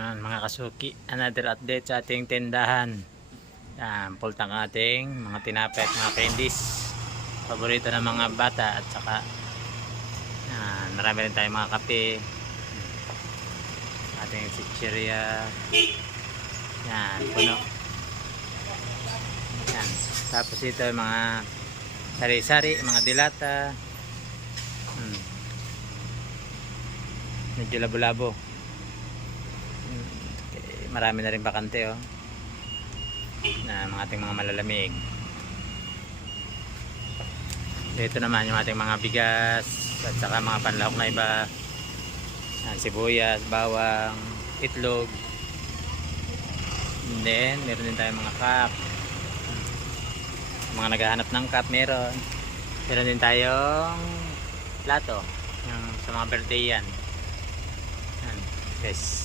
Mga kasuki, another update sa ating tindahan. Yan, full tank ating mga tinapay at mga candies, paborito ng mga bata. At saka yan, marami rin tayong mga kape, ating chichirya. Yan, puno. Yan, tapos ito mga sari-sari, mga dilata. Medyo labo-labo. Okay, marami na rin bakante na mga ating mga malalamig. Ito naman yung ating mga bigas at saka mga panlahok na iba. Sibuyas, bawang, itlog. And then meron din tayong mga cup. Mga naghahanap ng cup meron. Meron din tayong plato yung sa mga birthday yan. Yes.